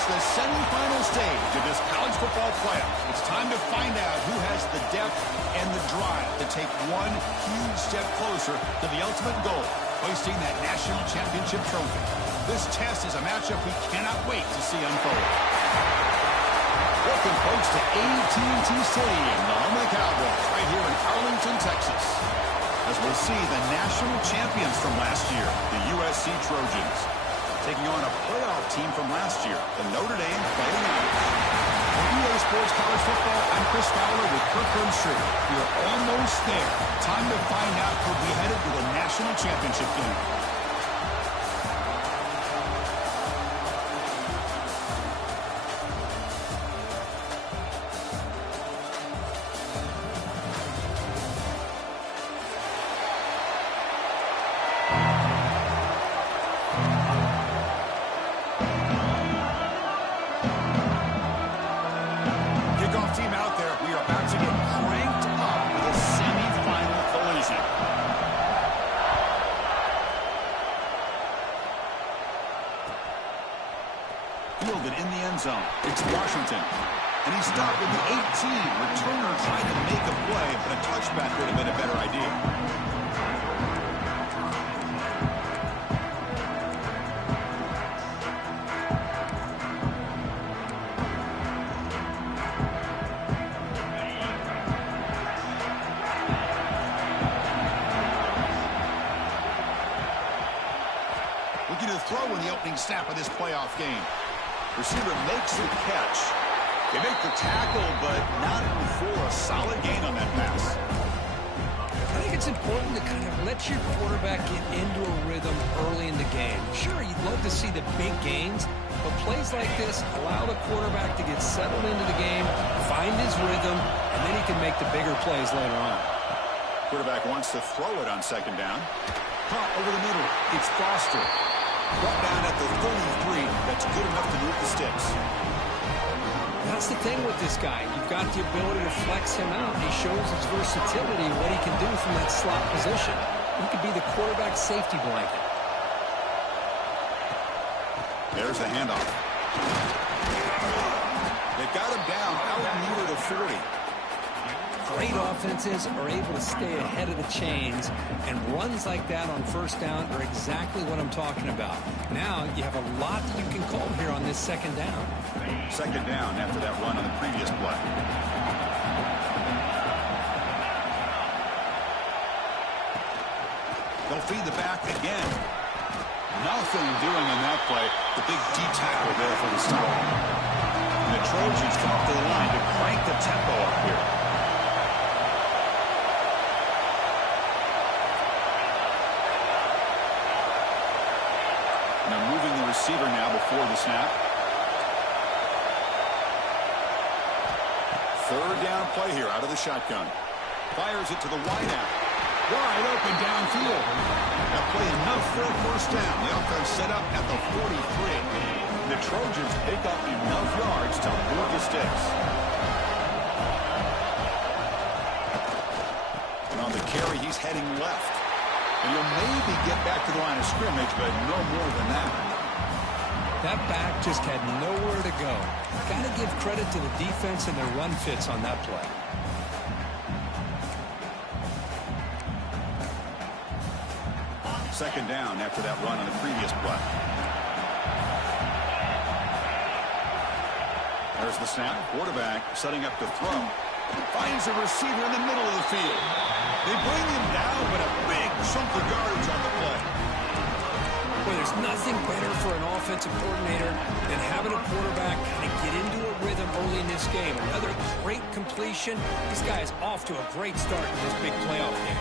It's the semifinal stage of this college football playoff. It's time to find out who has the depth and the drive to take one huge step closer to the ultimate goal, hoisting that national championship trophy. This test is a matchup we cannot wait to see unfold. Welcome, folks, to AT&T Stadium, the home of the Cowboys, right here in Arlington, Texas, as we'll see the national champions from last year, the USC Trojans, taking on a playoff team from last year, the Notre Dame Fighting Irish. For EA Sports College Football, I'm Chris Fowler with Kirk Herbstreit. We're almost there. Time to find out who'll be headed to the national championship game. Team out there, we are about to get cranked up with a semifinal collision. Fielded in the end zone. It's Washington. And he stopped with the 18. Returner tried to make a play, but a touchback would have been a better idea. To throw in the opening snap of this playoff game. Receiver makes the catch. They make the tackle, but not before a solid gain on that pass. I think it's important to kind of let your quarterback get into a rhythm early in the game. Sure, you'd love to see the big gains, but plays like this allow the quarterback to get settled into the game, find his rhythm, and then he can make the bigger plays later on. Quarterback wants to throw it on second down. Caught over the middle. It's Foster. Brought down at the 33. That's good enough to move the sticks. That's the thing with this guy. You've got the ability to flex him out. He shows his versatility, what he can do from that slot position. He could be the quarterback's safety blanket. There's the handoff. They got him down out near the 40. Great offenses are able to stay ahead of the chains, and runs like that on first down are exactly what I'm talking about. Now you have a lot that you can call here on this second down. Second down after that run on the previous play. They'll feed the back again. Nothing doing in that play. The big D tackle there for the stop. And the Trojans come up to the line to crank the tempo up here. Now moving the receiver now before the snap. Third down play here out of the shotgun. Fires it to the wideout. Wide open downfield. That play enough for a first down. The offense set up at the 43. The Trojans pick up enough yards to move the sticks. And on the carry, he's heading left. And he'll maybe get back to the line of scrimmage, but no more than that. That back just had nowhere to go. Got to give credit to the defense and their run fits on that play. Second down after that run on the previous play. There's the snap. Quarterback setting up to throw. Finds a receiver in the middle of the field. They bring him down, but a big chunk of yardage on the play. Boy, there's nothing better for an offensive coordinator than having a quarterback kind of get into a rhythm early in this game. Another great completion. This guy is off to a great start in this big playoff game.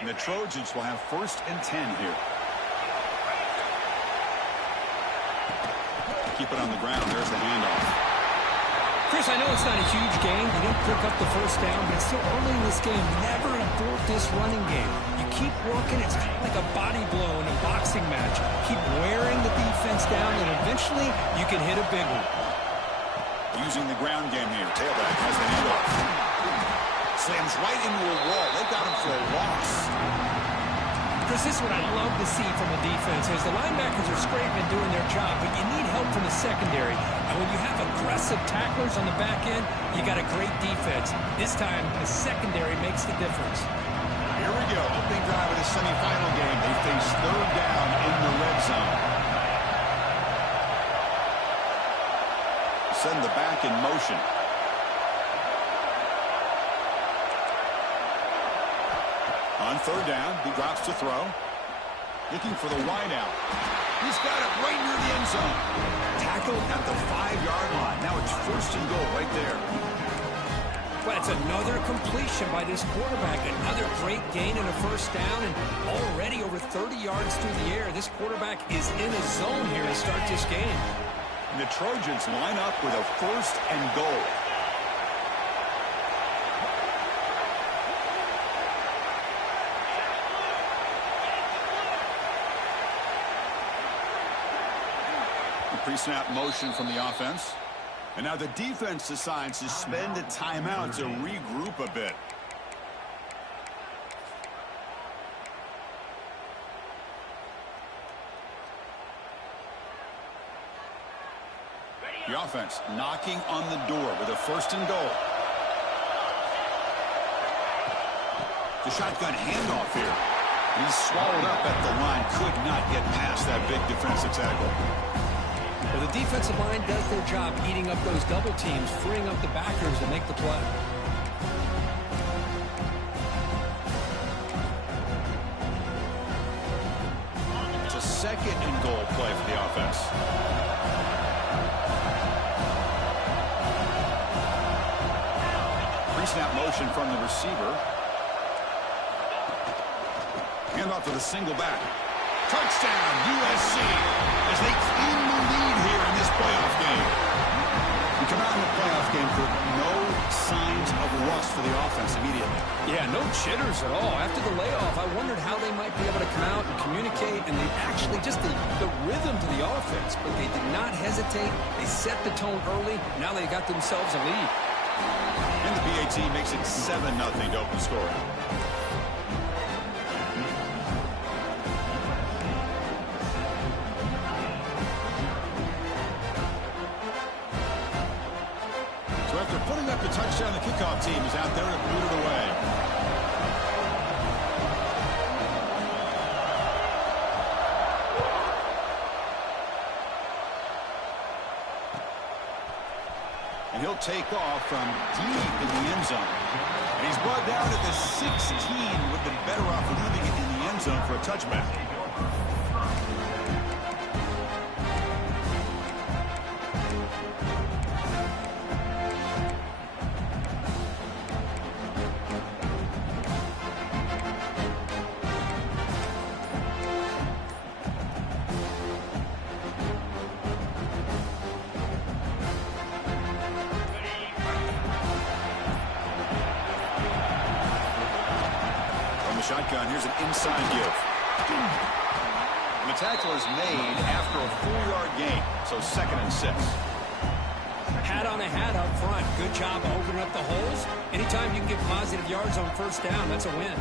And the Trojans will have 1st and 10 here. Keep it on the ground. There's the handoff. Chris, I know it's not a huge game. You didn't pick up the first down, but it's still early in this game. Never abort this running game. You keep working. It's kind of like a body blow in a boxing match. Keep wearing the defense down, and eventually you can hit a big one. Using the ground game here. Tailback has the handoff. Slams right into a wall. They got him for a loss. Chris, this is what I love to see from a defense. As the linebackers are scraping and doing their job, but you need help from the secondary. And when you have aggressive tacklers on the back end, you got a great defense. This time, the secondary makes the difference. Here we go. Opening drive of the semifinal game. They face third down in the red zone. Send the back in motion. On third down, he drops to throw. Looking for the wideout. He's got it right near the end zone. Tackled at the 5-yard line. Now it's first and goal right there. Well, it's another completion by this quarterback. Another great gain and a first down, and already over 30 yards through the air. This quarterback is in a zone here to start this game. And the Trojans line up with a first and goal. Pre-snap motion from the offense. And now the defense decides to spend a timeout to regroup a bit. The offense knocking on the door with a first and goal. The shotgun handoff here. He's swallowed up at the line. Could not get past that big defensive tackle. Well, the defensive line does their job eating up those double teams, freeing up the backers to make the play. It's a second and goal play for the offense. Pre-snap motion from the receiver. Handoff to the single back. Touchdown, USC, as they claim the lead here in this playoff game. We come out in the playoff game for no signs of rust for the offense immediately. Yeah, no jitters at all. After the layoff, I wondered how they might be able to come out and communicate, and they actually just the rhythm to the offense. But they did not hesitate. They set the tone early. Now they got themselves a lead. And the PAT makes it 7-0 to open scoring. So after putting up the touchdown, the kickoff team is out there to boot it away. And he'll take off from deep in the end zone. And he's brought down at the 16. Would have been better off leaving it in the end zone for a touchback. Shotgun, here's an inside give. And the tackle is made after a 4-yard gain, so 2nd and 6. Hat on a hat up front. Good job opening up the holes. Anytime you can get positive yards on first down, that's a win.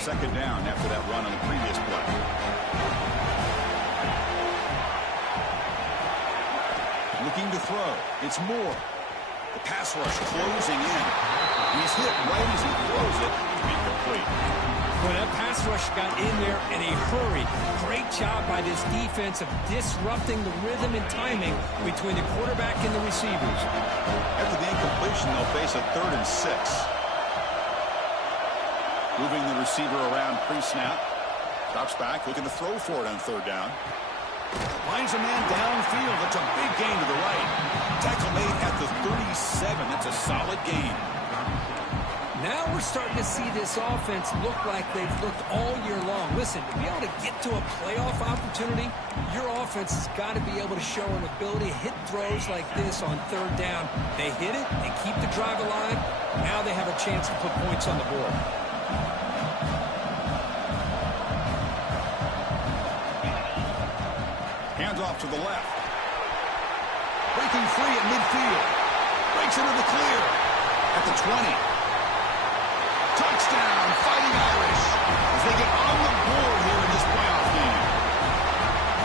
Second down after that run on the previous play. Looking to throw. It's Moore. The pass rush closing in. He's hit right as he throws it. Incomplete. Well, that pass rush got in there in a hurry. Great job by this defense of disrupting the rhythm and timing between the quarterback and the receivers. After the incompletion, they'll face a 3rd and 6. Moving the receiver around pre-snap. Drops back, looking to throw for it on 3rd down. Finds a man downfield. That's a big gain to the right. Tackle made at the 37. That's a solid gain. Now we're starting to see this offense look like they've looked all year long. Listen, to be able to get to a playoff opportunity, your offense has got to be able to show an ability to hit throws like this on 3rd down. They hit it. They keep the drive alive. Now they have a chance to put points on the board. Hands off to the left. Breaking free at midfield. Breaks into the clear at the 20. Touchdown, Fighting Irish, as they get on the board here in this playoff game.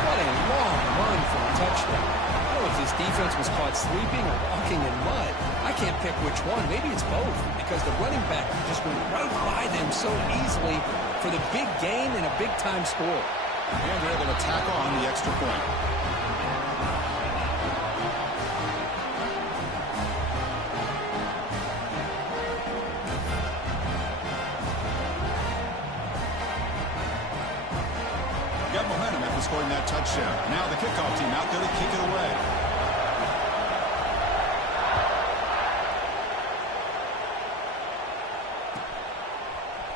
What a long run for a touchdown. I don't know if this defense was caught sleeping or walking in mud. I can't pick which one. Maybe it's both, because the running back just went right by them so easily for the big gain and a big-time score. And they're able to tack on the extra point. Got momentum after scoring that touchdown. Now the kickoff team out there to kick it away.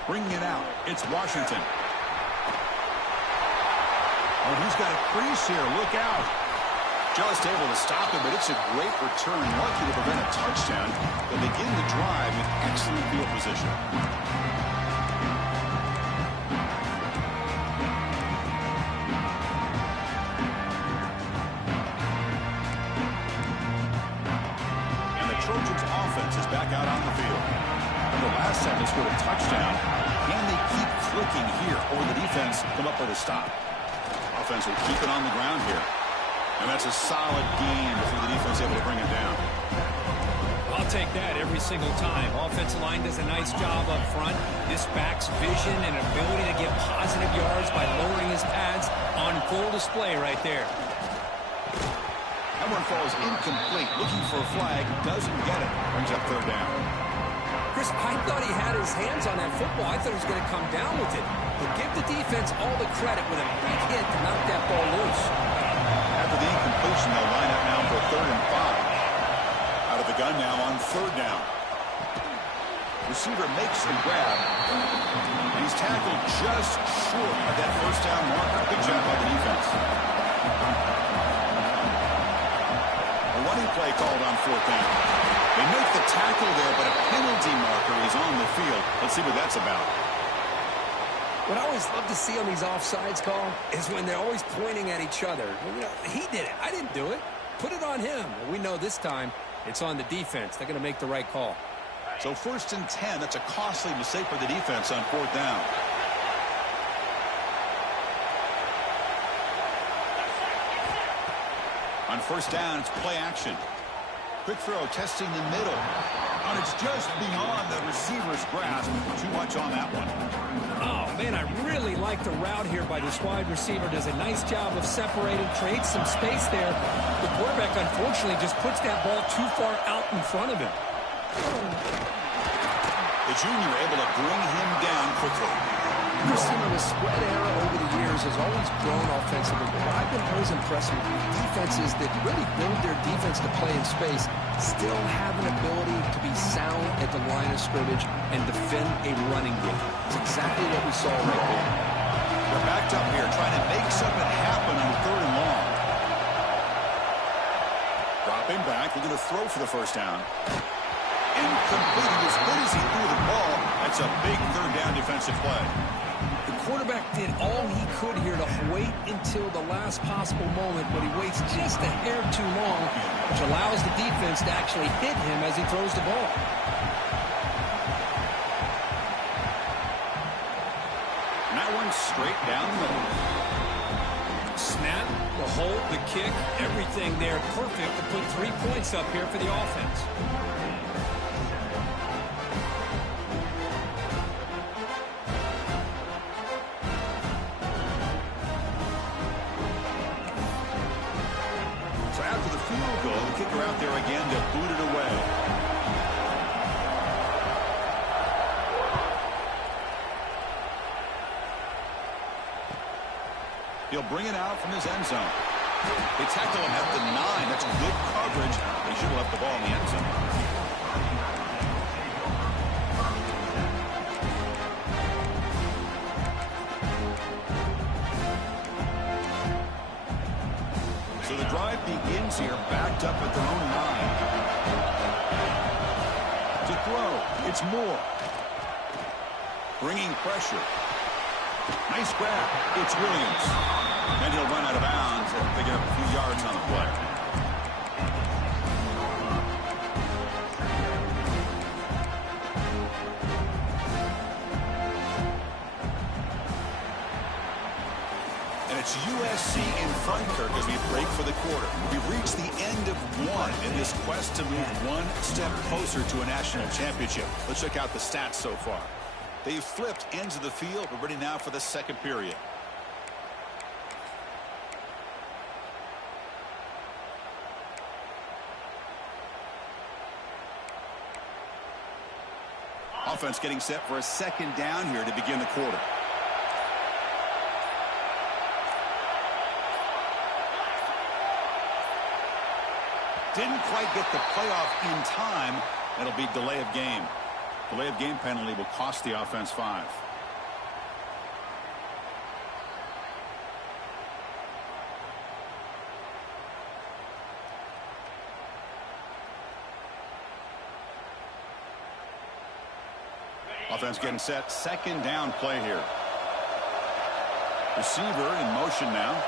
Bringing it out, it's Washington. Oh, he's got a crease here. Look out. Just able to stop it, but it's a great return. Lucky to prevent a touchdown. They'll begin the drive with excellent field position. And the Trojans' offense is back out on the field. Remember last time they scored a touchdown. Can they keep clicking here, or the defense come up with a stop? Offense will keep it on the ground here. And that's a solid gain before the defense able to bring it down. I'll take that every single time. Offensive line does a nice job up front. This back's vision and ability to get positive yards by lowering his pads on full display right there. That one falls incomplete. Looking for a flag. Doesn't get it. Brings up third down. Chris, I thought he had his hands on that football. I thought he was going to come down with it. But give the defense all the credit with a big hit to knock that ball loose. After the incompletion, they'll line up now for 3rd and 5. Out of the gun now on 3rd down. Receiver makes the grab. And he's tackled just short of that 1st down marker. Good job by the defense. A running play called on 4th down. They make the tackle there, but a penalty marker is on the field. Let's see what that's about. What I always love to see on these offsides call is when they're always pointing at each other. Well, you know, he did it. I didn't do it. Put it on him. Well, we know this time it's on the defense. They're going to make the right call. So 1st and 10. That's a costly mistake for the defense on 4th down. On 1st down, it's play action. Quick throw, testing the middle. And it's just beyond the receiver's grasp. Too much on that one. Oh, man, I really like the route here by this wide receiver. Does a nice job of separating, creates some space there. The quarterback, unfortunately, just puts that ball too far out in front of him. The junior able to bring him down quickly. The spread era over the years has always grown offensively, but I've been always impressed with defenses that really build their defense to play in space, still have an ability to be sound at the line of scrimmage and defend a running game. It's exactly what we saw right there. They're backed up here, trying to make something happen on 3rd and long. Dropping back, they're going to throw for the 1st down. Incomplete. As good as he threw the ball, that's a big 3rd down defensive play. The quarterback did all he could here to wait until the last possible moment, but he waits just a hair too long, which allows the defense to actually hit him as he throws the ball. And that one's straight down the middle. Snap, the hold, the kick, everything there perfect to put 3 points up here for the offense. Kicker out there again to boot it away. He'll bring it out from his end zone. They tackle him at the 9. That's good coverage. They should have left the ball in the end zone. So the drive begins here, backed up at their own 9. To throw, it's Moore. Bringing pressure. Nice grab. It's Williams. And he'll run out of bounds and pick up a few yards on the play. on, Kirk, as we break for the quarter. We've reached the end of one in this quest to move one step closer to a national championship. Let's check out the stats so far. They've flipped ends of the field. We're ready now for the second period. Offense getting set for a second down here to begin the quarter. Didn't quite get the playoff in time. That'll be delay of game. Delay of game penalty will cost the offense 5. Offense getting set. Second down play here. Receiver in motion now.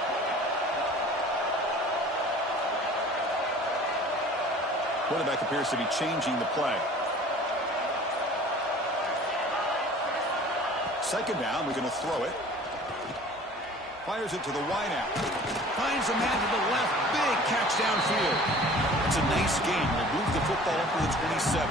Quarterback appears to be changing the play. Second down, we're going to throw it. Fires it to the wideout. Finds a man to the left. Big catch downfield. It's a nice game. We'll move the football up to the 27.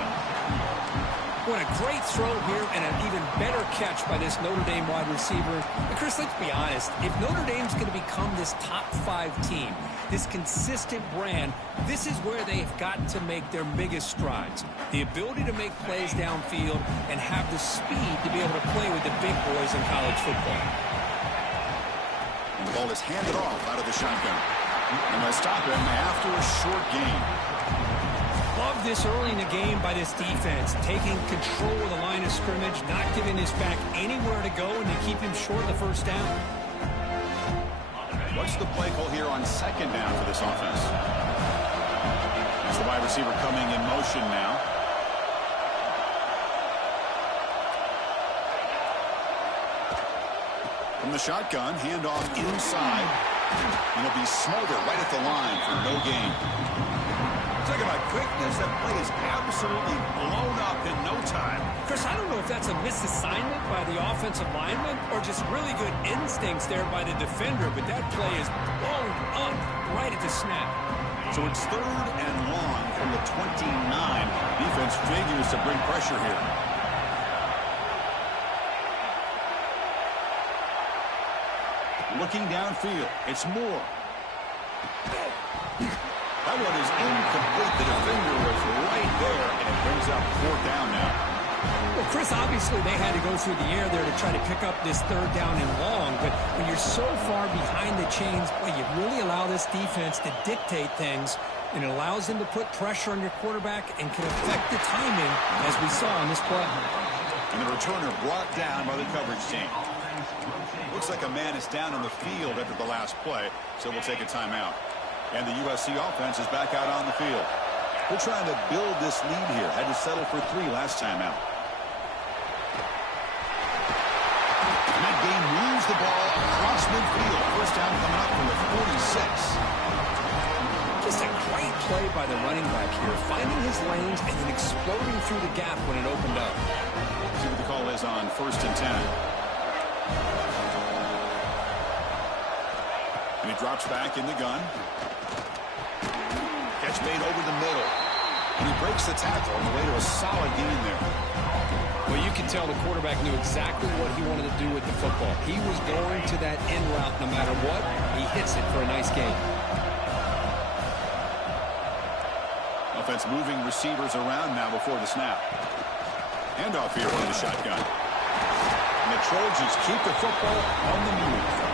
What a great throw here and an even better catch by this Notre Dame wide receiver. And Chris, let's be honest. If Notre Dame's going to become this top 5 team, this consistent brand, this is where they've got to make their biggest strides. The ability to make plays downfield and have the speed to be able to play with the big boys in college football. And the ball is handed off out of the shotgun. And they stop him after a short gain. Love this early in the game by this defense, taking control of the line of scrimmage, not giving his back anywhere to go, and to keep him short of the first down. What's the play call here on second down for this offense? It's the wide receiver coming in motion now. From the shotgun, handoff inside. And it'll be Smolder right at the line for no gain. Talk about quickness. That play is absolutely blown up in no time. Chris, I don't know if that's a misassignment by the offensive lineman or just really good instincts there by the defender, but that play is blown up right at the snap. So it's third and long from the 29. Defense figures to bring pressure here. Looking downfield, it's Moore. That one is incomplete. The defender was right there, and it brings up 4th down now. Well, Chris, obviously they had to go through the air there to try to pick up this 3rd down and long, but when you're so far behind the chains, boy, you really allow this defense to dictate things, and it allows them to put pressure on your quarterback and can affect the timing, as we saw on this play. And the returner brought down by the coverage team. Looks like a man is down on the field after the last play, so we'll take a timeout. And the USC offense is back out on the field. We're trying to build this lead here. Had to settle for 3 last time out. And that game moves the ball across midfield. First down coming up from the 46. Just a great play by the running back here, finding his lanes and then exploding through the gap when it opened up. See what the call is on 1st and 10. And he drops back in the gun. Catch made over the middle. And he breaks the tackle on the way to a solid gain there. Well, you can tell the quarterback knew exactly what he wanted to do with the football. He was going to that end route no matter what. He hits it for a nice gain. Offense moving receivers around now before the snap. Handoff here from the shotgun. And the Trojans keep the football on the move.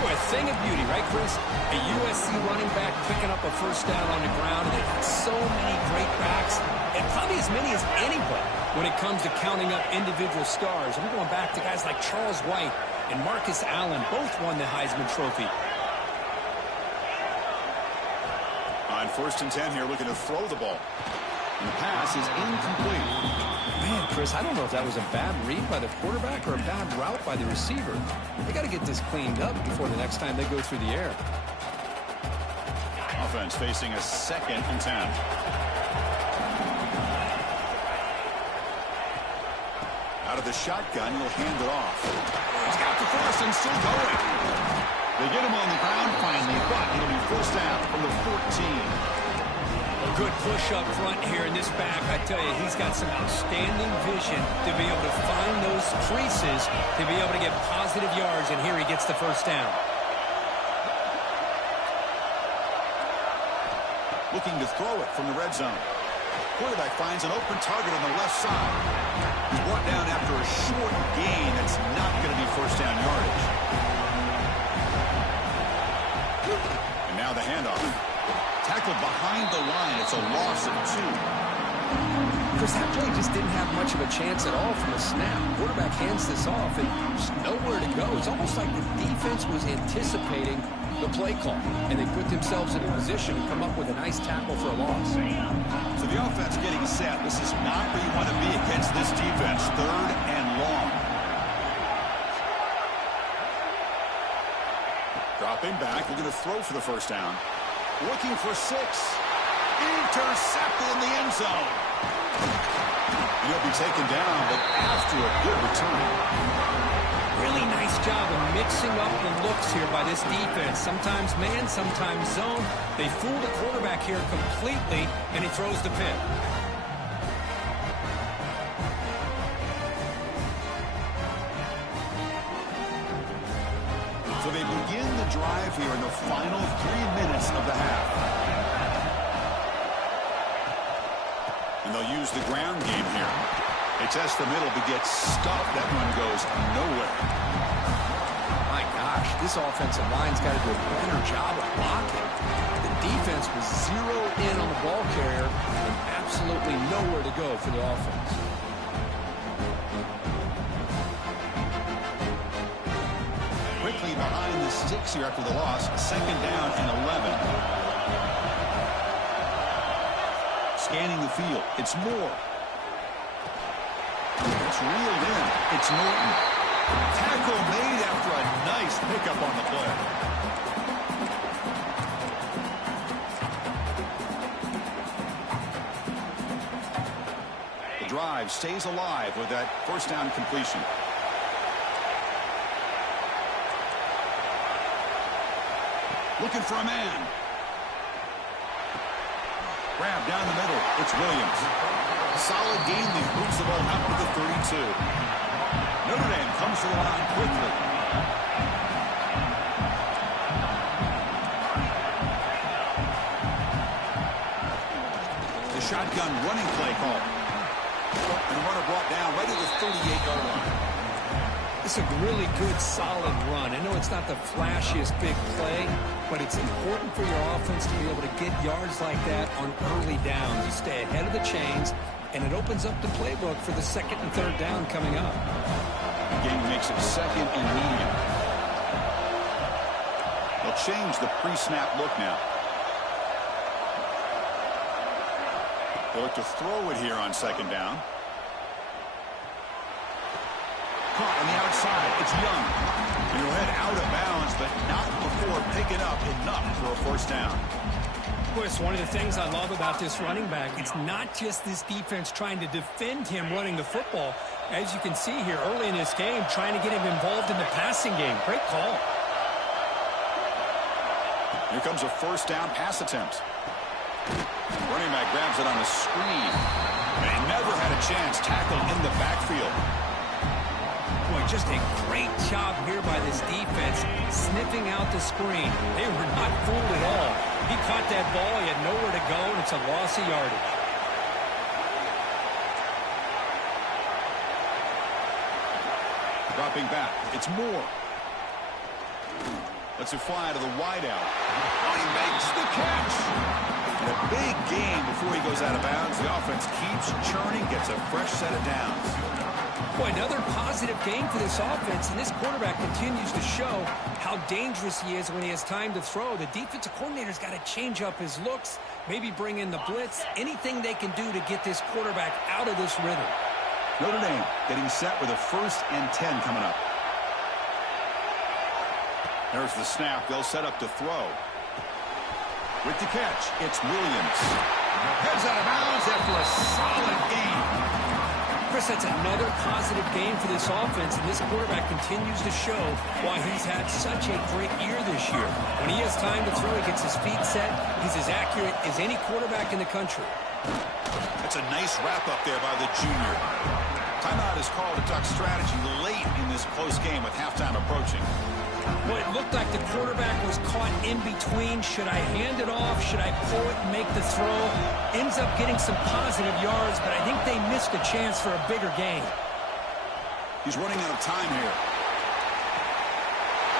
Boy, a thing of beauty, right, Chris? A USC running back picking up a first down on the ground, and they've got so many great backs, and probably as many as anybody when it comes to counting up individual stars. And we're going back to guys like Charles White and Marcus Allen, both won the Heisman Trophy. On 1st and 10 here, looking to throw the ball. And the pass is incomplete. Man, Chris, I don't know if that was a bad read by the quarterback or a bad route by the receiver. They got to get this cleaned up before the next time they go through the air. Offense facing a 2nd and 10. Out of the shotgun, he'll hand it off. He's got the first and still going. They get him on the ground finally, but it'll be first down from the 14. A good push up front here in this back. I tell you, he's got some outstanding vision to be able to find those creases, to be able to get positive yards, and here he gets the first down. Looking to throw it from the red zone. Quarterback finds an open target on the left side. He's brought down after a short gain. That's not going to be first down yardage. And now the handoff. Tackled behind the line. It's a loss of 2. Chris, that play just didn't have much of a chance at all from the snap. Quarterback hands this off, and there's nowhere to go. It's almost like the defense was anticipating the play call, and they put themselves in a position to come up with a nice tackle for a loss. So the offense getting set. This is not where you want to be against this defense. 3rd and long. Dropping back, looking to throw for the first down. Looking for 6. Intercepted in the end zone. He'll be taken down, but after a good return. Really nice job of mixing up the looks here by this defense. Sometimes man, sometimes zone. They fool the quarterback here completely, and he throws the pick. So they begin the drive here in the final 3 minutes of the half. And they'll use the ground game here. They test the middle but get stuffed. That one goes nowhere. My gosh, this offensive line's got to do a better job of blocking. The defense was zeroed in on the ball carrier and absolutely nowhere to go for the offense. Quickly behind the sticks here after the loss. 2nd down and 11. Scanning the field. It's Moore. It's reeled in. It's Norton. Tackle made after a nice pickup on the play. The drive stays alive with that first down completion. Looking for a man. Grab down the middle. It's Williams. Solid gain. He moves the ball out to the 32. Notre Dame comes to the line quickly. The shotgun running play call. And the runner brought down right at the 38-yard line. It's a really good, solid run. I know it's not the flashiest big play, but it's important for your offense to be able to get yards like that on early downs. You stay ahead of the chains, and it opens up the playbook for the 2nd and 3rd down coming up. The game makes it 2nd and medium. They'll change the pre-snap look now. They look to throw it here on 2nd down. Caught on the outside. It's Young. And he'll head out of bounds, but not before picking up enough for a first down. Of course, one of the things I love about this running back, it's not just this defense trying to defend him running the football. As you can see here early in this game, trying to get him involved in the passing game. Great call. Here comes a first down pass attempt. Running back grabs it on a screen. And he never had a chance tackled in the backfield. Boy, just a great job here by this defense, sniffing out the screen. They were not fooled at all. He caught that ball, he had nowhere to go, and it's a loss of yardage. Dropping back, it's Moore. Lets it fly to the wideout. Oh, he makes the catch! And a big gain before he goes out of bounds. The offense keeps churning, gets a fresh set of downs. Boy, another positive game for this offense, and this quarterback continues to show how dangerous he is when he has time to throw. The defensive coordinator's got to change up his looks, maybe bring in the blitz, anything they can do to get this quarterback out of this rhythm. Notre Dame getting set with a 1st and 10 coming up. There's the snap. They'll set up to throw. With the catch, it's Williams. Heads out of bounds after a solid gain. Chris, that's another positive game for this offense, and this quarterback continues to show why he's had such a great year this year. When he has time to throw, he gets his feet set. He's as accurate as any quarterback in the country. That's a nice wrap up there by the junior. Timeout is called to talk strategy late in this close game with halftime approaching. Well, it looked like the quarterback was caught in between. Should I hand it off? Should I pull it and make the throw? Ends up getting some positive yards, but I think they missed a chance for a bigger gain. He's running out of time here.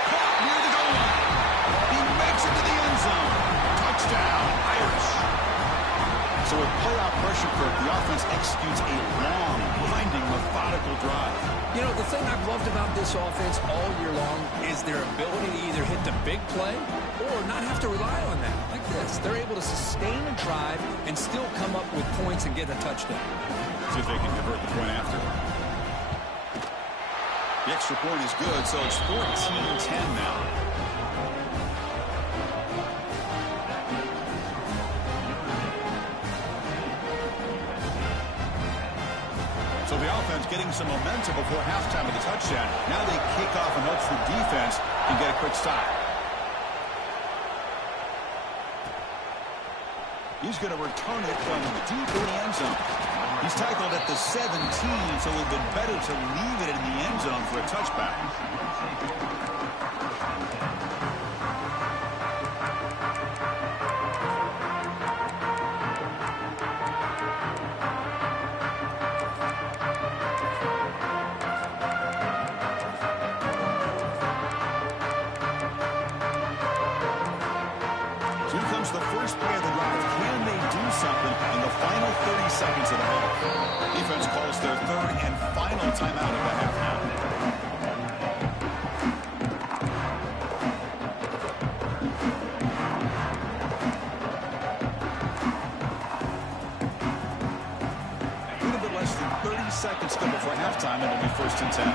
Caught near the goal line. He makes it to the end zone. Touchdown, Irish. So with playoff pressure curve, the offense executes a long, blinding, methodical drive. You know, the thing I've loved about this offense all year long is their ability to either hit the big play or not have to rely on that. Like this, they're able to sustain a drive and still come up with points and get a touchdown. See if they can convert the point after. The extra point is good, so it's 14-10 now. So the offense getting some momentum before halftime of the touchdown. Now they kick off in hopes the defense can get a quick stop. He's going to return it from deep in the end zone. He's tackled at the 17, so it would have been better to leave it in the end zone for a touchback. The first play of the drive. Can they do something in the final 30 seconds of the half? Defense calls their third and final timeout of the half now. A little bit less than 30 seconds to go before halftime, and it'll be 1st and 10.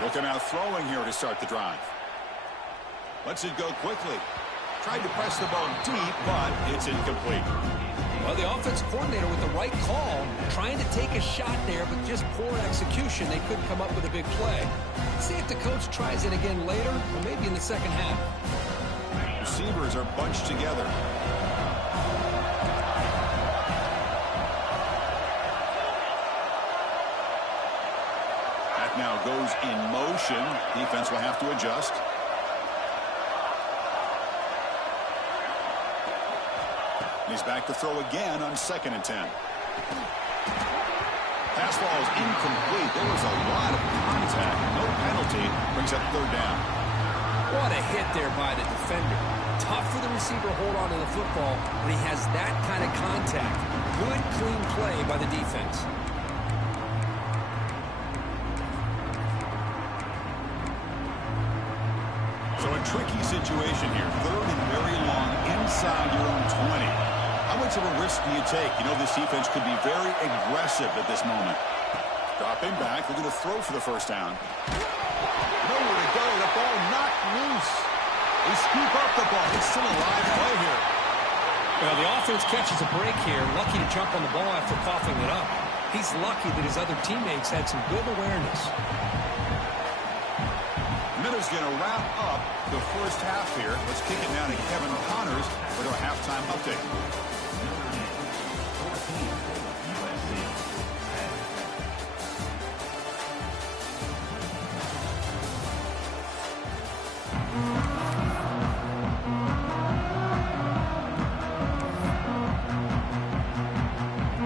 Looking out throwing here to start the drive. Lets it go quickly. Tried to press the ball deep, but it's incomplete. Well, the offense coordinator with the right call, trying to take a shot there, but just poor execution. They couldn't come up with a big play. Let's see if the coach tries it again later, or maybe in the second half. Receivers are bunched together. Now goes in motion. Defense will have to adjust. He's back to throw again on 2nd and 10. Pass ball is incomplete. There was a lot of contact. No penalty. Brings up 3rd down. What a hit there by the defender. Tough for the receiver to hold on to the football when he has that kind of contact. Good, clean play by the defense. So a tricky situation here. 3rd and very long inside your own 20. How much of a risk do you take? You know this defense could be very aggressive at this moment. Dropping back, looking to throw for the 1st down. Nowhere to go. The ball knocked loose. They scoop up the ball. It's still a live play here. Well, the offense catches a break here. Lucky to jump on the ball after coughing it up. He's lucky that his other teammates had some good awareness. Miller's going to wrap up the first half here. Let's kick it down to Kevin Connors for our halftime update.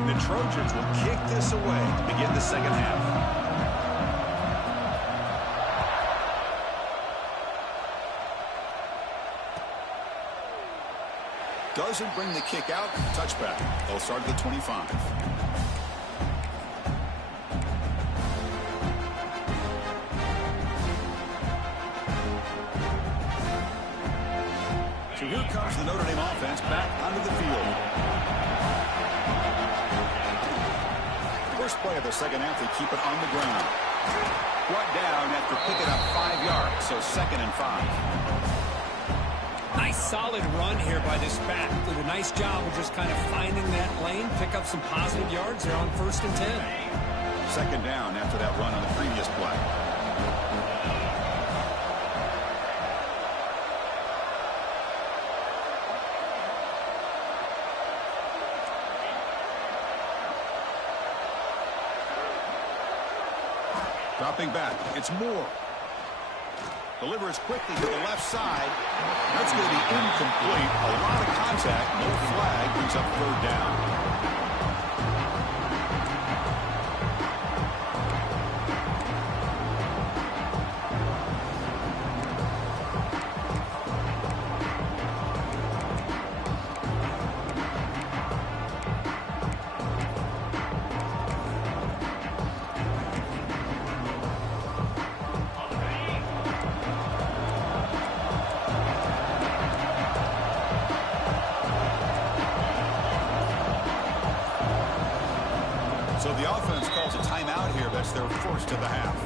The Trojans will kick this away to begin the second half. Doesn't bring the kick out. Touchback. They'll start at the 25. So here comes the Notre Dame offense back onto the field. First play of the second half, they keep it on the ground. Brought down after picking up 5 yards, so 2nd and 5. Nice solid run here by this back. Did a nice job of just kind of finding that lane, pick up some positive yards there on 1st and 10. 2nd down after that run on the previous play. Dropping back, it's Moore. Delivers quickly to the left side. That's going to be incomplete. A lot of contact. No flag. Brings up 3rd down. So the offense calls a timeout here. That's their first of the half.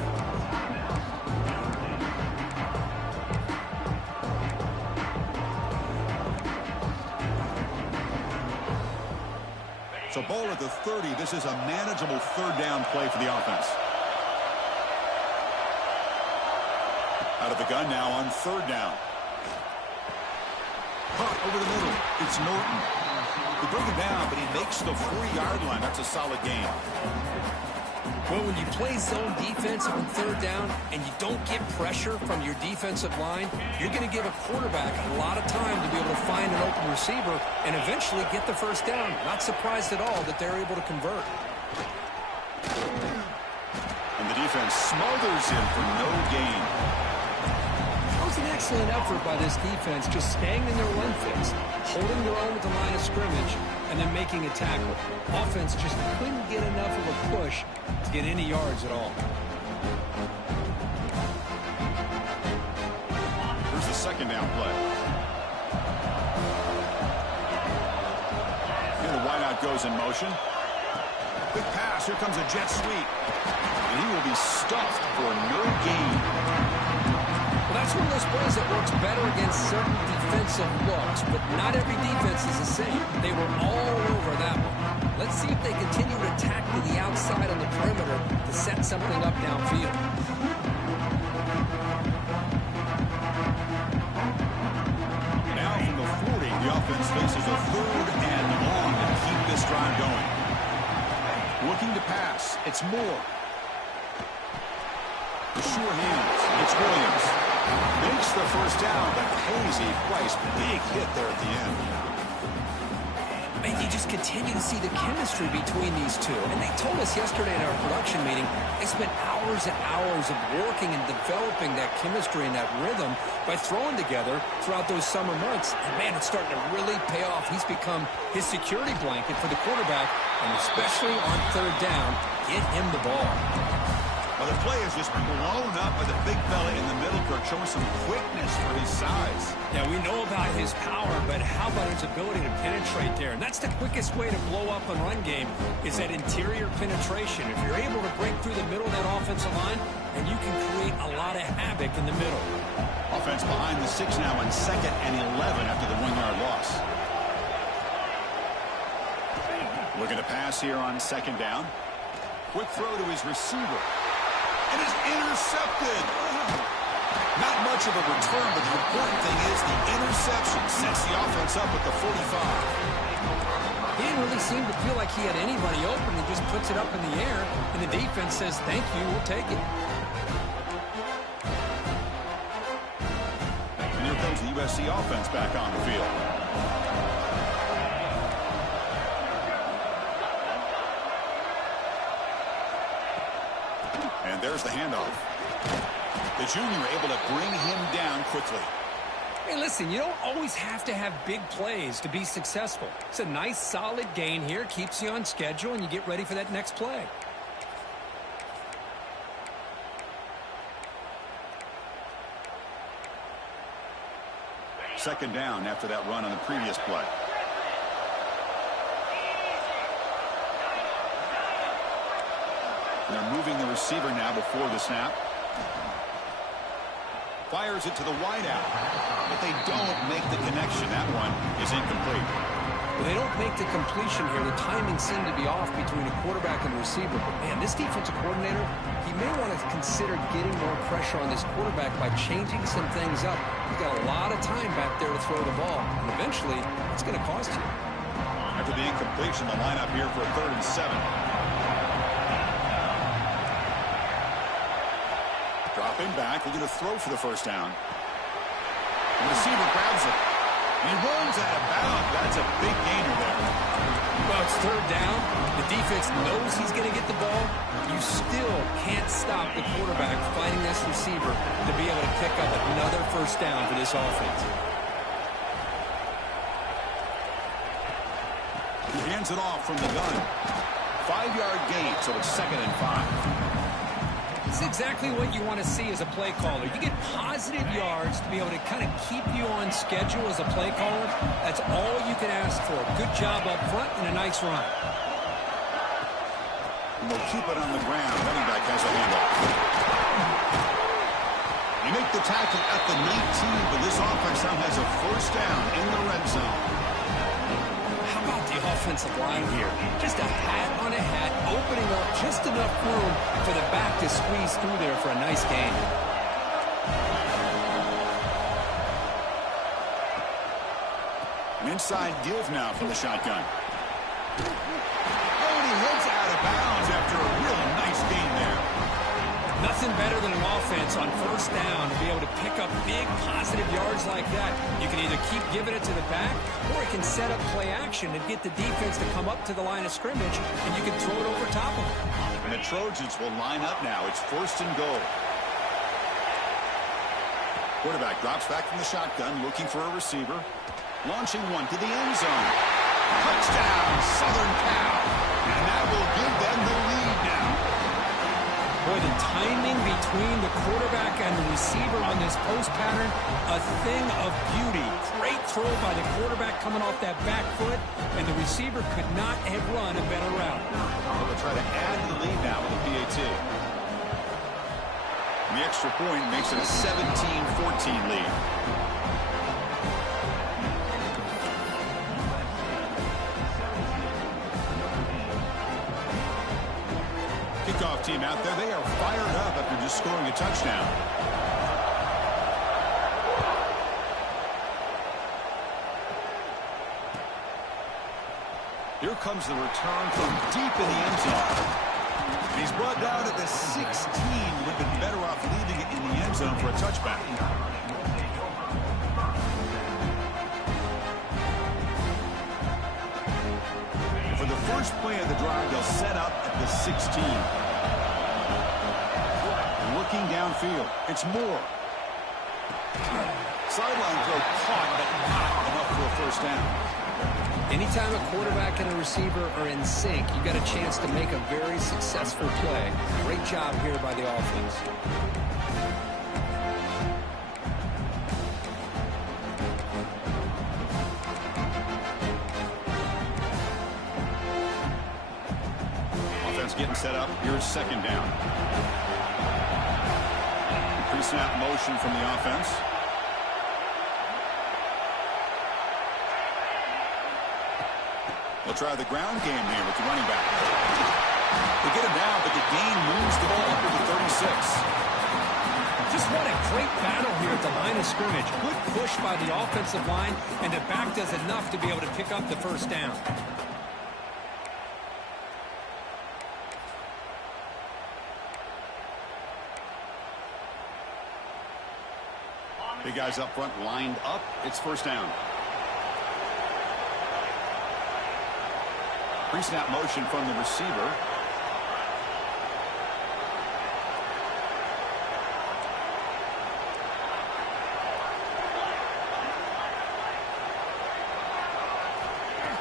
So ball at the 30. This is a manageable 3rd down play for the offense. Out of the gun now on 3rd down. Caught over the middle. It's Norton. They bring him down, but he makes the 4-yard line. That's a solid gain. Well, when you play zone defense on 3rd down and you don't get pressure from your defensive line, you're going to give a quarterback a lot of time to be able to find an open receiver and eventually get the 1st down. Not surprised at all that they're able to convert. And the defense smothers him for no gain. That was an excellent effort by this defense, just staying in their run fix, holding their own at the line of scrimmage, and then making a tackle. Offense just couldn't get enough of a push to get any yards at all. Here's the 2nd down play. Here the wideout goes in motion. Quick pass. Here comes a jet sweep. And he will be stuffed for no gain. Well, that's one of those plays that works better against certain defensive looks, but not every defense is the same. They were all over that one. Let's see if they continue to attack to the outside on the perimeter to set something up downfield. Now from the 40, the offense faces a 3rd and long to keep this drive going. Looking to pass. It's Moore. The sure hands. It's Williams. Makes the 1st down, but pays a price. Big hit there at the end. And you just continue to see the chemistry between these two. And they told us yesterday in our production meeting, they spent hours and hours of working and developing that chemistry and that rhythm by throwing together throughout those summer months. And, man, it's starting to really pay off. He's become his security blanket for the quarterback, and especially on 3rd down, get him the ball. Well, the play is just blown up by the big fella in the middle, Kirk, showing some quickness for his size. Yeah, we know about his power, but how about his ability to penetrate there? And that's the quickest way to blow up a run game is that interior penetration. If you're able to break through the middle of that offensive line, and you can create a lot of havoc in the middle. Offense behind the 6 now on 2nd and 11 after the 1-yard loss. Looking to pass here on 2nd down. Quick throw to his receiver. It is intercepted. Not much of a return, but the important thing is the interception sets the offense up at the 45. He didn't really seem to feel like he had anybody open. He just puts it up in the air, and the defense says, thank you, we'll take it. And here comes the USC offense back on the field. And there's the handoff. The junior able to bring him down quickly. Hey, listen, you don't always have to have big plays to be successful. It's a nice, solid gain here. Keeps you on schedule, and you get ready for that next play. Second down after that run on the previous play. They're moving the receiver now before the snap. Fires it to the wideout, but they don't make the connection. That one is incomplete. Well, they don't make the completion here. The timing seemed to be off between a quarterback and the receiver. But, man, this defensive coordinator, he may want to consider getting more pressure on this quarterback by changing some things up. He's got a lot of time back there to throw the ball. And eventually, it's going to cost you. After the incompletion, the lineup here for a 3rd and 7. Dropping back, looking to throw for the first down. The receiver grabs it. He runs out of bounds. That's a big gainer there. Well, it's 3rd down. The defense knows he's going to get the ball. You still can't stop the quarterback fighting this receiver to be able to pick up another first down for this offense. He hands it off from the gun. 5-yard gain, so it's 2nd and 5. This is exactly what you want to see as a play caller. You get positive yards to be able to kind of keep you on schedule as a play caller. That's all you can ask for. Good job up front and a nice run. And they'll keep it on the ground. Running back has a handoff. You make the tackle at the 19, but this offense now has a first down in the red zone. How about the offensive line here? Just a hat on a hat, opening up just enough room for the back to squeeze through there for a nice gain. An inside give now from the shotgun. Oh, and he heads out of bounds after a real nice gain there. Nothing better than an offense on first down to be able to pick up big positive yards like that. You can either keep giving it to the back, or it can set up play action and get the defense to come up to the line of scrimmage, and you can throw it over top of them. And the Trojans will line up now. It's 1st and goal. Quarterback drops back from the shotgun, looking for a receiver. Launching one to the end zone. Touchdown, Southern Cal. And that will give them the lead now. Boy, the timing between the quarterback and the receiver on this post pattern, a thing of beauty. Great throw by the quarterback coming off that back foot, and the receiver could not have run a better route. Well, they'll try to add to the lead now with a PAT. And the extra point makes it a 17-14 lead. Kickoff team out there. They are fired up after just scoring a touchdown. Here comes the return from deep in the end zone. And he's brought down at the 16. Would have been better off leaving it in the end zone for a touchback. For the first play of the drive, they'll set up at the 16. Looking downfield. It's Moore. Sideline throw caught, but not enough for a first down. Anytime a quarterback and a receiver are in sync, you got a chance to make a very successful play. Great job here by the offense. Offense getting set up. Here's 2nd down. Pre-snap motion from the offense. They'll try the ground game here with the running back. They get him down, but the gain moves the ball up to the 36. Just what a great battle here at the line of scrimmage. Good push by the offensive line, and the back does enough to be able to pick up the first down. Big guys up front lined up. It's first down. Pre-snap motion from the receiver.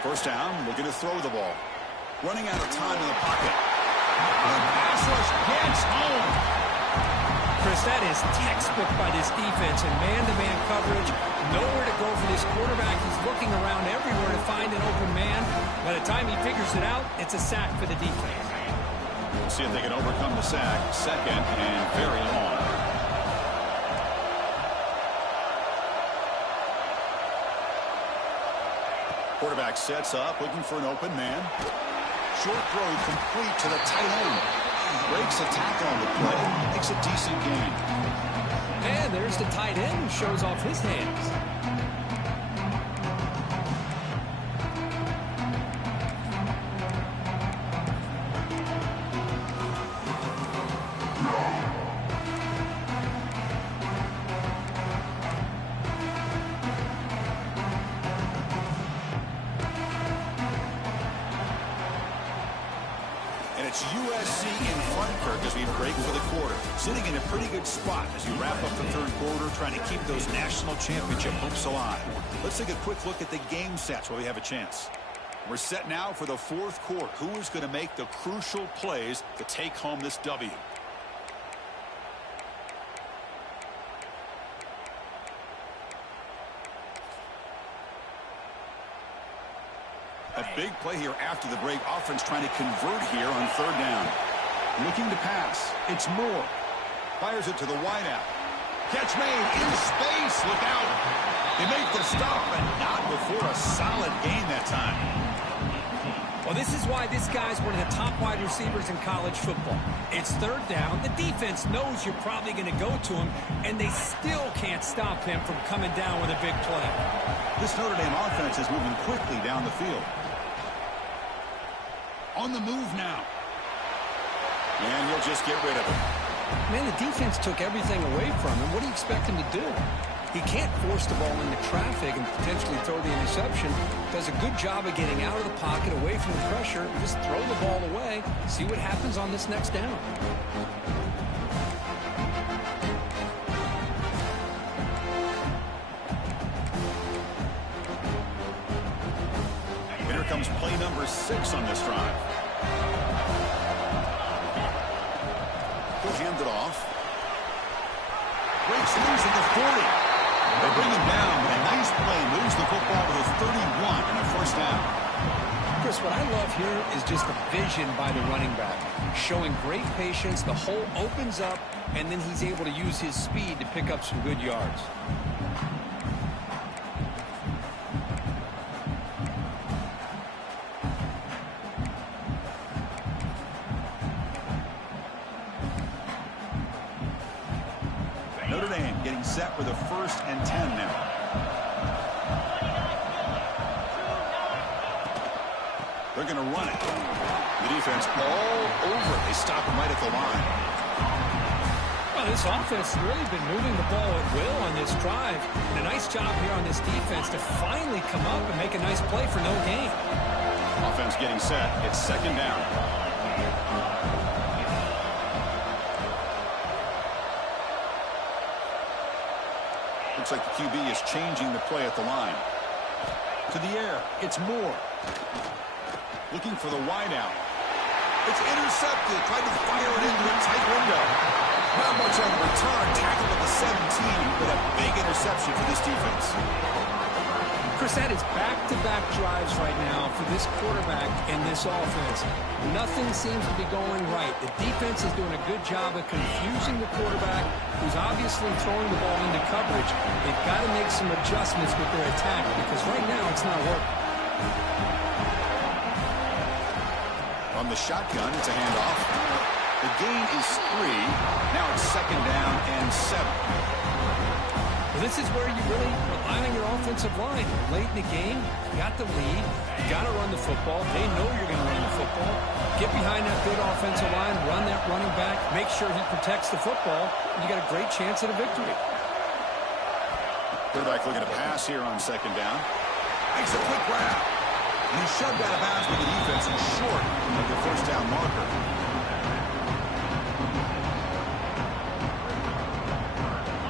First down, looking to throw the ball. Running out of time in the pocket. The pass rush gets home. Chris, that is textbook by this defense and man-to-man coverage. Nowhere to go for this quarterback. He's looking around everywhere to find an open man. By the time he figures it out, it's a sack for the defense. We'll see if they can overcome the sack. Second and very long. Quarterback sets up, looking for an open man. Short throw complete to the tight end. Breaks a tackle on the play. Makes a decent gain. And there's the tight end who shows off his hands. It's USC in front, Kirk, as we break for the quarter. Sitting in a pretty good spot as you wrap up the third quarter, trying to keep those national championship hopes alive. Let's take a quick look at the game stats while we have a chance. We're set now for the fourth quarter. Who is going to make the crucial plays to take home this W? A big play here after the break. Offense trying to convert here on third down. Looking to pass. It's Moore. Fires it to the wideout. Catch made in space. Look out. They make the stop, but not before a solid gain that time. Well, this is why this guy's one of the top wide receivers in college football. It's third down. The defense knows you're probably going to go to him, and they still can't stop him from coming down with a big play. This Notre Dame offense is moving quickly down the field. On the move now. And he'll just get rid of it. Man, the defense took everything away from him. What do you expect him to do? He can't force the ball into traffic and potentially throw the interception. Does a good job of getting out of the pocket, away from the pressure. Just throw the ball away. See what happens on this next down. Here comes play number 6 on this drive. He'll hand it off. Breaks loose at the 40. They bring him down, but a nice play moves the football to the 31 and a first down. Chris, what I love here is just the vision by the running back. Showing great patience, the hole opens up, and then he's able to use his speed to pick up some good yards. Notre Dame getting set for the 1st and 10 now. They're going to run it. The defense all over it. They stop him right at the line. Well, this offense has really been moving the ball at will on this drive. And a nice job here on this defense to finally come up and make a nice play for no gain. Offense getting set. It's second down. Looks like the QB is changing the play at the line. To the air. It's Moore. Looking for the wideout. It's intercepted. Tried to fire it into a tight window. Not much on the return. Tackled at the 17, but a big interception for this defense. Chris, that is back-to-back drives right now for this quarterback and this offense. Nothing seems to be going right. The defense is doing a good job of confusing the quarterback, who's obviously throwing the ball into coverage. They've got to make some adjustments with their attack because right now it's not working. On the shotgun, it's a handoff. The gain is 3. Now it's second down and 7. Well, this is where you really rely on your offensive line. Late in the game, you got the lead. You got to run the football. They know you're going to run the football. Get behind that good offensive line, run that running back, make sure he protects the football, and you got a great chance at a victory. Quarterback looking to pass here on second down. Makes a quick grab. And he shoved out of bounds with the defense and short of the first down marker.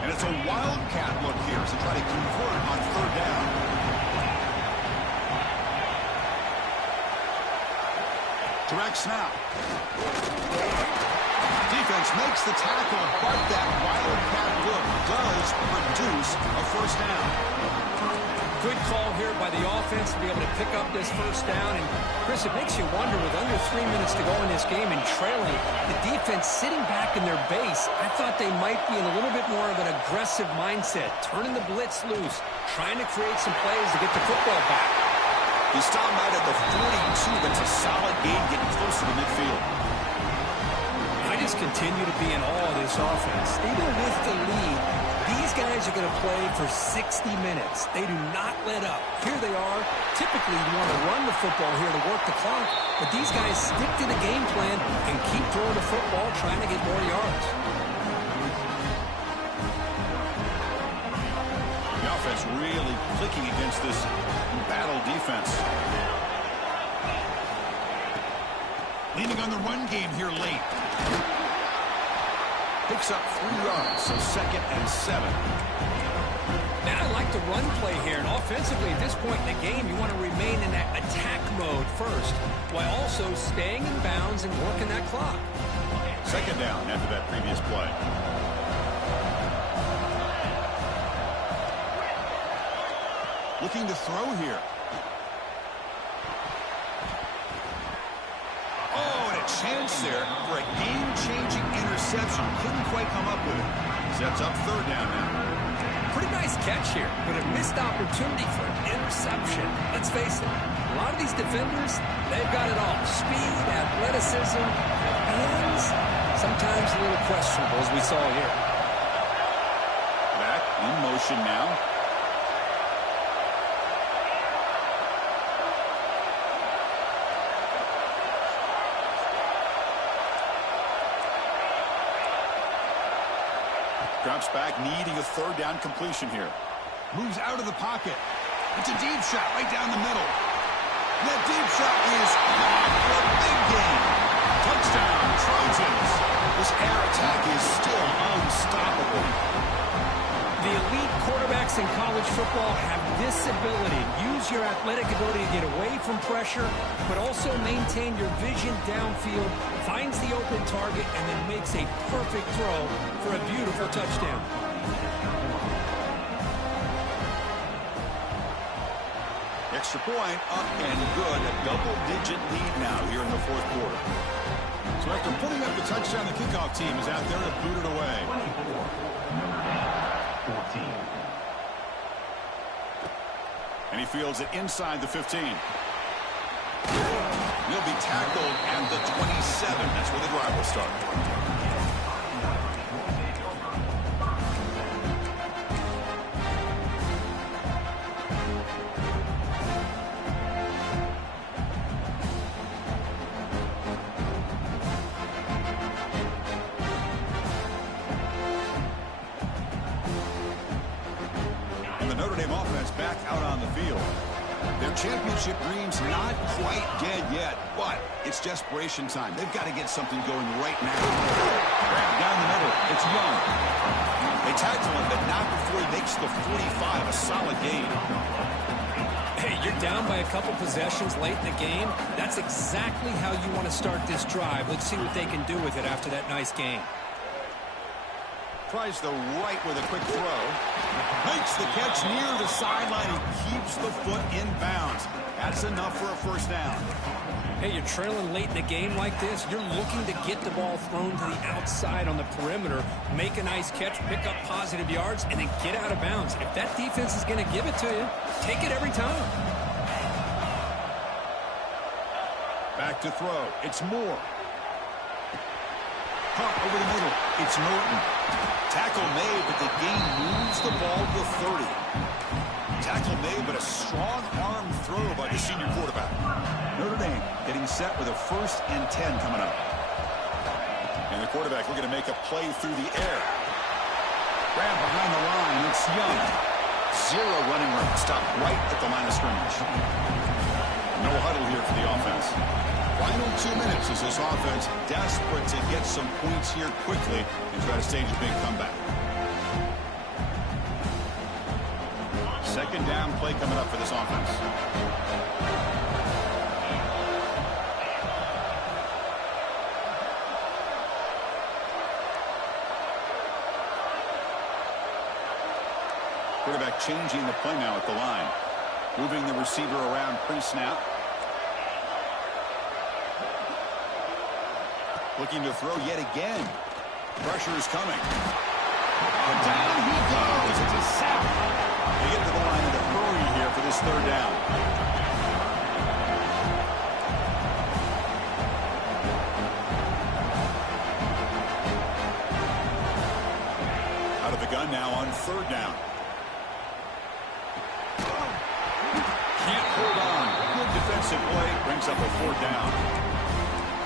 And it's a wildcat look here as they try to convert on third down. Direct snap. Defense makes the tackle, but that wildcat look does produce a first down. Good call here by the offense to be able to pick up this first down. And, Chris, it makes you wonder, with under 3 minutes to go in this game and trailing, the defense sitting back in their base, I thought they might be in a little bit more of an aggressive mindset, turning the blitz loose, trying to create some plays to get the football back. He stopped out at the 42. That's a solid gain getting close to the midfield. I just continue to be in awe of this offense. Even with the lead, these guys are going to play for 60 minutes. They do not let up. Here they are. Typically, you want to run the football here to work the clock, but these guys stick to the game plan and keep throwing the football, trying to get more yards. The offense really clicking against this battle defense. Leaning on the run game here late. Picks up 3 yards, so 2nd and 7. Man, I like the run play here. And offensively, at this point in the game, you want to remain in that attack mode first, while also staying in bounds and working that clock. 2nd down after that previous play. Looking to throw here. Oh, and a chance there for a game-changing interception. Couldn't quite come up with it. Sets up 3rd down now. Pretty nice catch here, but a missed opportunity for an interception. Let's face it, a lot of these defenders, they've got it all. Speed, athleticism, hands, sometimes a little questionable, as we saw here. Back in motion now. Drops back, needing a 3rd down completion here. Moves out of the pocket. It's a deep shot right down the middle. That deep shot is caught for a big gain. Touchdown, Trojans. This air attack is still unstoppable. The elite quarterbacks in college football have this ability. Use your athletic ability to get away from pressure, but also maintain your vision downfield, finds the open target, and then makes a perfect throw for a beautiful touchdown. Extra point, up and good. A double-digit lead now here in the 4th quarter. So after putting up the touchdown, the kickoff team is out there to boot it away. 14. And he fields it inside the 15. He'll be tackled at the 27. That's where the drive will start. Back out on the field. Their championship dreams not quite dead yet, but it's desperation time. They've got to get something going right now. Down the middle, it's Young. They tackle him, but not before he makes the 45, a solid gain. Hey, you're down by a couple possessions late in the game. That's exactly how you want to start this drive. Let's see what they can do with it after that nice game. Tries the right with a quick throw. Makes the catch near the sideline and keeps the foot in bounds. That's enough for a 1st down. Hey, you're trailing late in a game like this. You're looking to get the ball thrown to the outside on the perimeter, make a nice catch, pick up positive yards, and then get out of bounds. If that defense is going to give it to you, take it every time. Back to throw. It's Moore. Pump over the middle. It's Norton. Tackle made, but the gain moves the ball to the 30. Tackle made, but a strong arm throw by the senior quarterback. Notre Dame getting set with a 1st and 10 coming up. And the quarterback looking to make a play through the air. Grab behind the line. It's Young. 0 running room. Stopped right at the line of scrimmage. No huddle here for the offense. Final 2 minutes as this offense desperate to get some points here quickly and try to stage a big comeback. 2nd down play coming up for this offense. Quarterback changing the play now at the line. Moving the receiver around pre-snap. Looking to throw yet again. Pressure is coming. And down he goes. It's a sack. They get to the line in a hurry here for this third down. Out of the gun now on third down. Can't hold on. Good defensive play. Brings up a fourth down.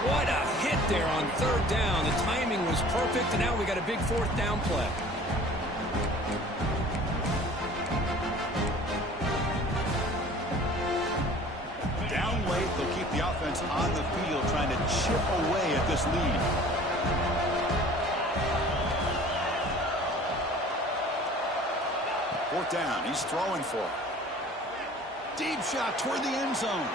What a hit there on third down. The timing was perfect, and now we got a big fourth down play. Down late, they'll keep the offense on the field trying to chip away at this lead. Fourth down, he's throwing for it. Deep shot toward the end zone.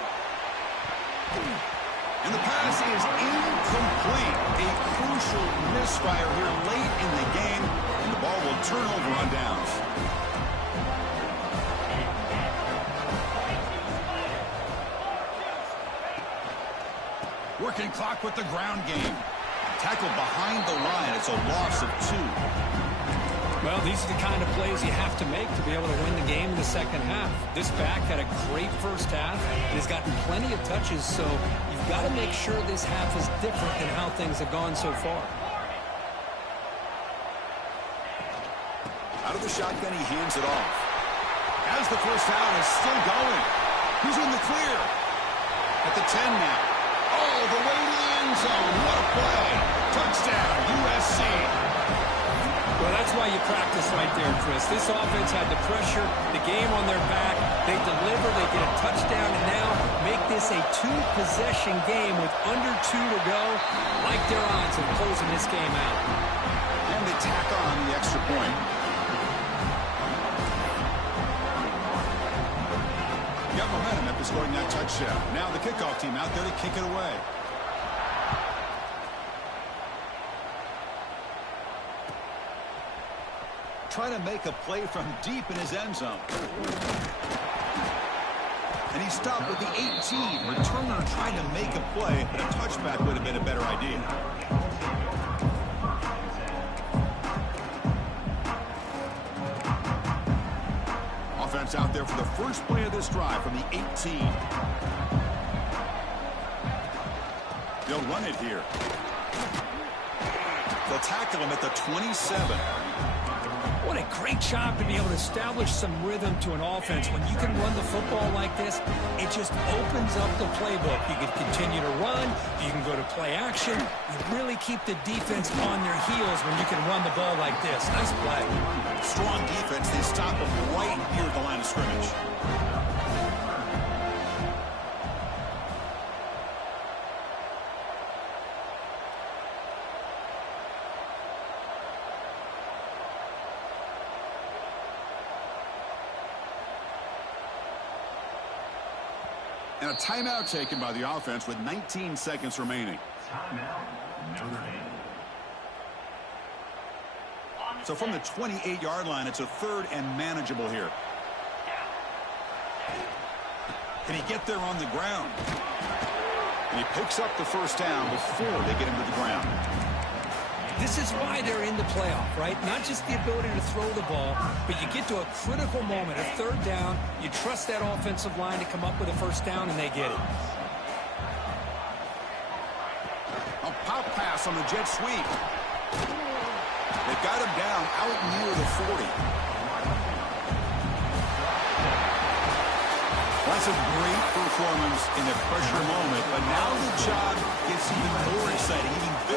And the pass is incomplete. A crucial misfire here late in the game, and the ball will turn over on downs. Working clock with the ground game. Tackle behind the line. It's a loss of 2. Well, these are the kind of plays you have to make to be able to win the game in the second half. This back had a great first half and has gotten plenty of touches, so you've got to make sure this half is different than how things have gone so far. Out of the shotgun, he hands it off. As the first down is still going. He's in the clear. At the 10 now. All the way to the end zone. What a play. Touchdown, USC. Well, that's why you practice right there, Chris. This offense had the pressure, the game on their back. They deliver, they get a touchdown, and now make this a 2-possession game with under 2 to go. Like their odds of closing this game out. And they tack on the extra point. Got momentum after scoring that touchdown. Now the kickoff team out there to kick it away. Trying to make a play from deep in his end zone. And he stopped with the 18. Returner trying to make a play, but a touchback would have been a better idea. Offense out there for the first play of this drive from the 18. They'll run it here. They'll tackle him at the 27. What a great job to be able to establish some rhythm to an offense. When you can run the football like this, it just opens up the playbook. You can continue to run. You can go to play action. You really keep the defense on their heels when you can run the ball like this. Nice play. Strong defense. They stop him right here at the line of scrimmage. And a timeout taken by the offense with 19 seconds remaining. So from the 28-yard line, it's a third and manageable here. Can he get there on the ground? And he picks up the first down before they get him to the ground. This is why they're in the playoff, right? Not just the ability to throw the ball, but you get to a critical moment, a third down. You trust that offensive line to come up with a first down, and they get it. A pop pass on the jet sweep. They've got him down out near the 40. That's a great performance in a pressure moment, but now the job gets even more exciting, even bigger.